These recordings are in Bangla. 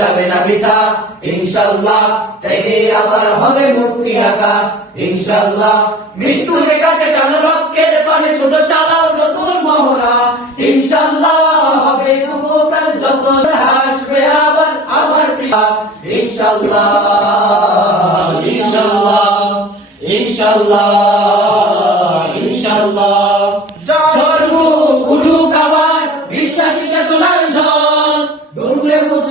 যাবে না বৃথা। ইনশাল্লাহ থেকে আবার হবে মুক্তি আকা। ইনশাল্লাহ মৃত্যুর কাছে টানো রক্তের পানে ছোট চালাও নতুন মহড়া। ইনশাল্লাহ হবে যত আবার প্রিয়া ইনশাল্লাহ ইনশাল্লাহ ইনশাল্লাহ ইনশাল্লাহ।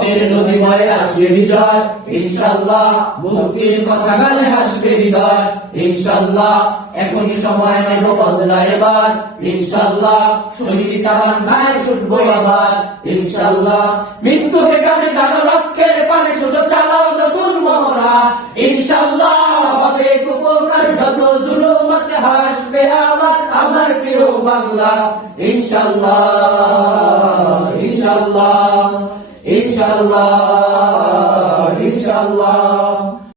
রক্তের আসবে বিজয়। ইনশাল্লাহ মুক্তির কথা গানে হাসবে হৃদয় ইনশাল্লাহ এখনই সময় নেব বদলা এবার। ইনশাল্লাহ শহীদ ভাই ছুটবো আবার। ইনশাল্লাহ পানে ছোট চালাও নতুন মহড়া। ইনশাল্লাহ হবে যত জুলুমাতে হাসবে আবার আমার প্রিয় বাংলা। ইনশাল্লাহ ইনশাল্লাহ ইনশাল্লাহ